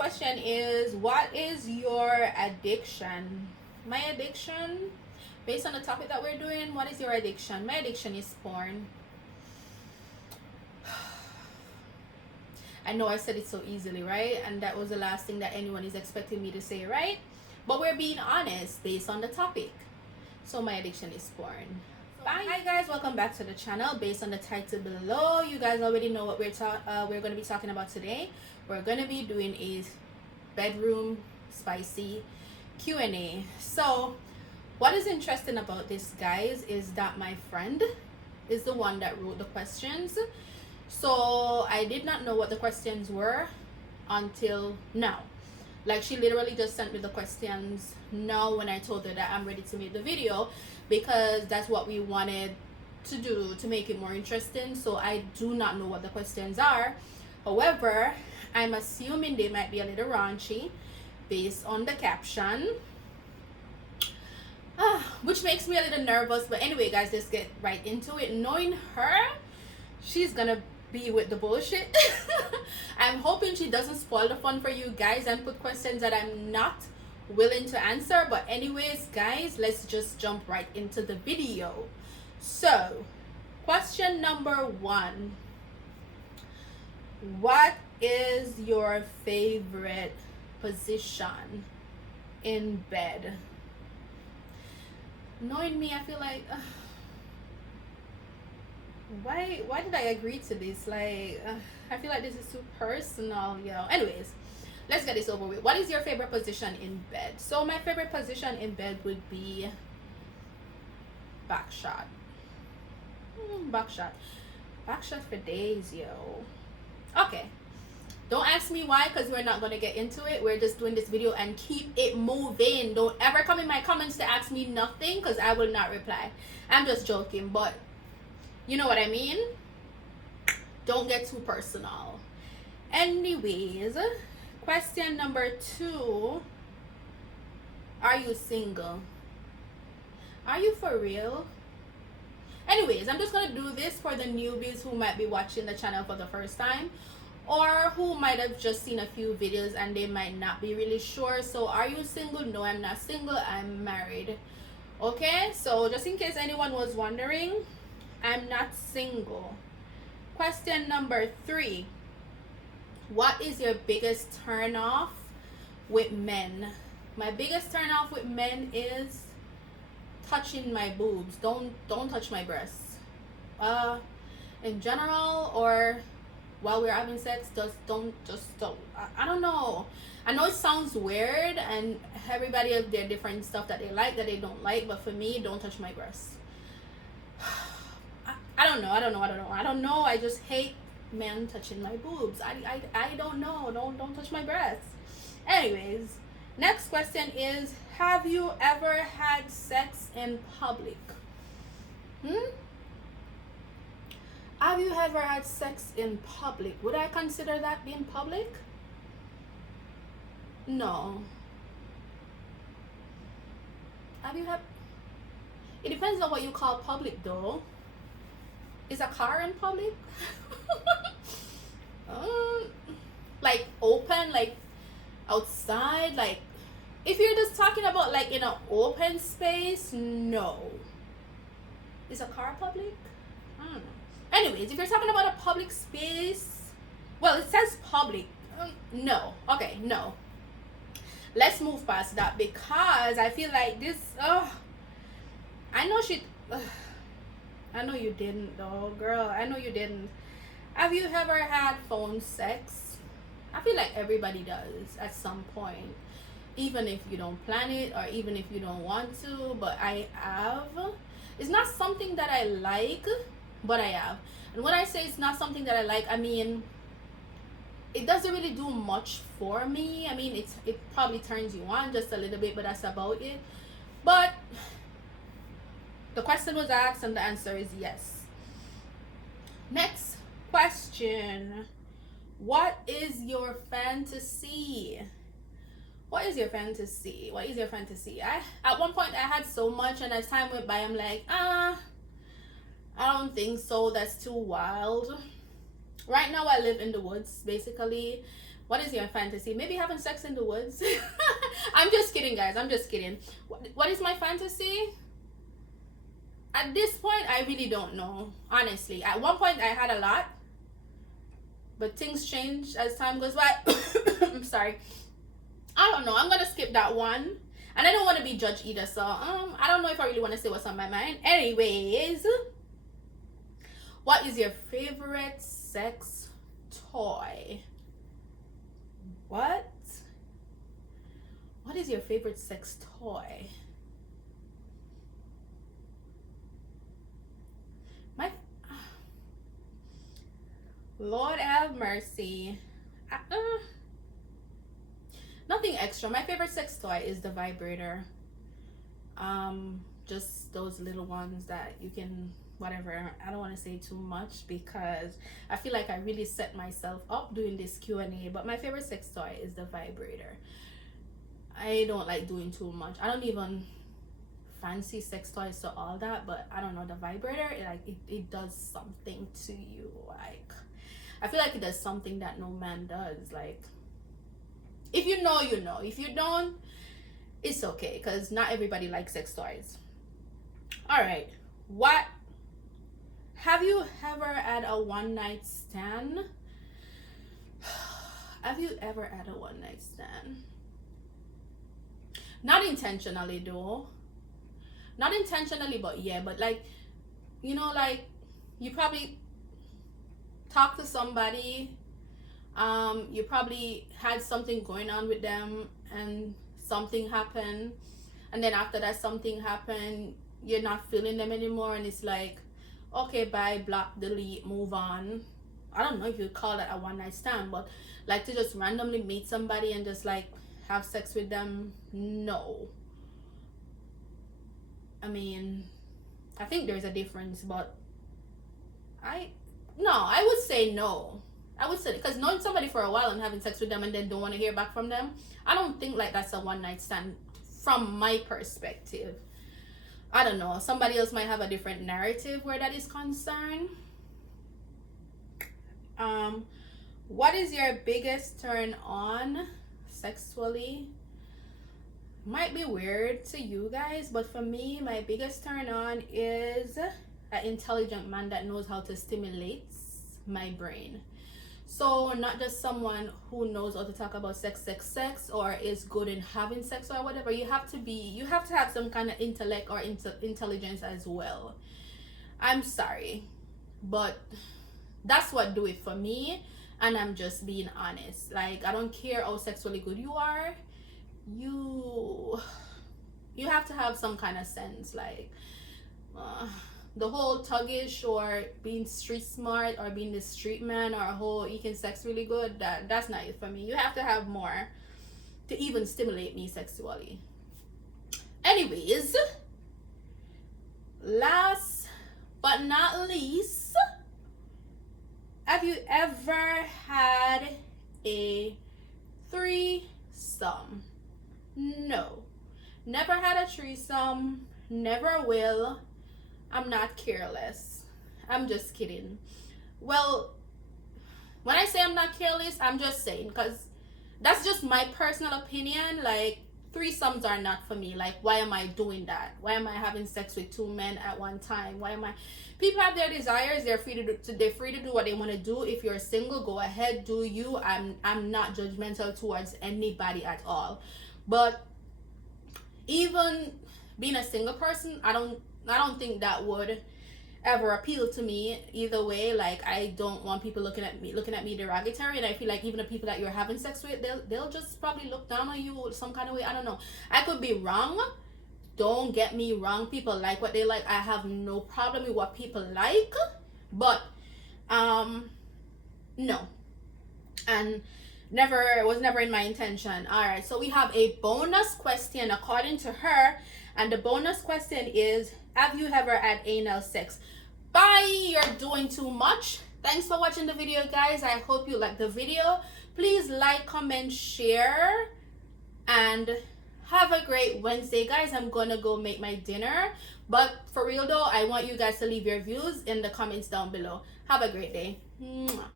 question is, what is your addiction? My addiction, based on the topic that we're doing, what is your addiction? My addiction is porn. I know I said it so easily, right? And that was the last thing that anyone is expecting me to say, right? But we're being honest based on the topic. So my addiction is porn. Bye. Hi guys, welcome back to the channel. Based on the title below, you guys already know what we're going to be talking about today. We're going to be doing a bedroom spicy Q&A. So what is interesting about this, guys, is that my friend is the one that wrote the questions. So I did not know what the questions were until now. Like, she literally just sent me the questions now when I told her that I'm ready to make the video, because that's what we wanted to do to make it more interesting. So I do not know what the questions are. However, I'm assuming they might be a little raunchy based on the caption, which makes me a little nervous. But anyway, guys, let's get right into it. Knowing her, she's gonna be with the bullshit. I'm hoping she doesn't spoil the fun for you guys and put questions that I'm not willing to answer. But anyways, guys, let's just jump right into the video. So question number 1, what is your favorite position in bed? Knowing me, I feel like why did I agree to this? Like, I feel like this is too personal, yo. Anyways, let's get this over with. What is your favorite position in bed? So my favorite position in bed would be back shot. Back shot for days, yo. Okay, don't ask me why, because we're not going to get into it. We're just doing this video and keep it moving. Don't ever come in my comments to ask me nothing, because I will not reply. I'm just joking, but you know what I mean? Don't get too personal. Anyways, question number 2. Are you single? Are you for real? Anyways, I'm just gonna do this for the newbies who might be watching the channel for the first time, or who might have just seen a few videos and they might not be really sure. So are you single? No, I'm not single. I'm married. Okay, so just in case anyone was wondering, I'm not single. Question number 3. What is your biggest turn off with men? My biggest turn off with men is touching my boobs. Don't touch my breasts. In general, or while we're having sex, don't. I don't know. I know it sounds weird, and everybody has their different stuff that they like, that they don't like, but for me, don't touch my breasts. I don't know. I just hate men touching my boobs. I don't know. Don't touch my breasts. Anyways, next question is, have you ever had sex in public? Have you ever had sex in public? Would I consider that being public? No. Have you had? It depends on what you call public, though. Is a car in public? Like open, like outside, like if you're just talking about like in an open space, no. Is a car public? I don't know. Anyways, if you're talking about a public space, well, it says public. No. Okay, no. Let's move past that, because I feel like this. I know she. I know you didn't, though, girl. I know you didn't. Have you ever had phone sex? I feel like everybody does at some point, even if you don't plan it or even if you don't want to. But I have. It's not something that I like, but I have. And when I say it's not something that I like, I mean, it doesn't really do much for me. I mean, it probably turns you on just a little bit, but that's about it. But the question was asked and the answer is yes. Next question. What is your fantasy? What is your fantasy? What is your fantasy? At one point I had so much, and as time went by, I'm like, I don't think so. That's too wild. Right now I live in the woods, basically. What is your fantasy? Maybe having sex in the woods. I'm just kidding, guys. I'm just kidding. What is my fantasy? At this point, I really don't know. Honestly, at one point I had a lot, but things change as time goes by. I'm sorry. I don't know. I'm gonna skip that one, and I don't want to be judged either. So I don't know if I really want to say what's on my mind. Anyways, what is your favorite sex toy? What is your favorite sex toy? Lord have mercy. Nothing extra. My favorite sex toy is the vibrator. Just those little ones that you can whatever. I don't want to say too much because I feel like I really set myself up doing this Q&A, but my favorite sex toy is the vibrator. I don't like doing too much. I don't even fancy sex toys to all that, but I don't know, the vibrator, it does something to you. Like, I feel like it does something that no man does. Like, if you know, you know. If you don't, it's okay, because not everybody likes sex toys. All right, what have you ever had a one-night stand? Have you ever had a one-night stand? Not intentionally though. Not intentionally, but yeah, but like, you know, like you probably talk to somebody, you probably had something going on with them and something happened, and then after that something happened, you're not feeling them anymore, and it's like, okay, bye, block, delete, move on. I don't know if you call that a one-night stand, but like to just randomly meet somebody and just like have sex with them, no. I mean, I think there's a difference, but I would say no. I would say, because knowing somebody for a while and having sex with them and then don't want to hear back from them, I don't think like that's a one-night stand from my perspective. I don't know, somebody else might have a different narrative where that is concerned. What is your biggest turn on sexually? Might be weird to you guys, but for me, my biggest turn on is an intelligent man that knows how to stimulate my brain. So not just someone who knows how to talk about sex or is good in having sex or whatever. You have to have some kind of intellect or intelligence as well. I'm sorry, but that's what do it for me, and I'm just being honest. Like, I don't care how sexually good you are, you have to have some kind of sense. Like, the whole tuggish or being street smart or being the street man or whole you can sex really good, that's not it for me. You have to have more to even stimulate me sexually. Anyways, last but not least, have you ever had a threesome? No, never had a threesome, never will. I'm not careless. I'm just kidding. Well, when I say I'm not careless, I'm just saying, because that's just my personal opinion. Like, threesomes are not for me. Like, why am I doing that? Why am I having sex with two men at one time? Why am I? People have their desires. They're free to do what they want to do. If you're single, go ahead, do you. I'm not judgmental towards anybody at all. But even being a single person, I don't think that would ever appeal to me either way. Like, I don't want people looking at me derogatory, and I feel like even the people that you're having sex with, they'll just probably look down on you some kind of way. I don't know, I could be wrong. Don't get me wrong, people like what they like. I have no problem with what people like, but no, and it was never in my intention. All right, so we have a bonus question according to her, and the bonus question is, have you ever had anal sex? Bye, you're doing too much. Thanks for watching the video, guys. I hope you liked the video. Please like, comment, share, and have a great Wednesday, guys. I'm gonna go make my dinner, but for real though, I want you guys to leave your views in the comments down below. Have a great day. Mwah.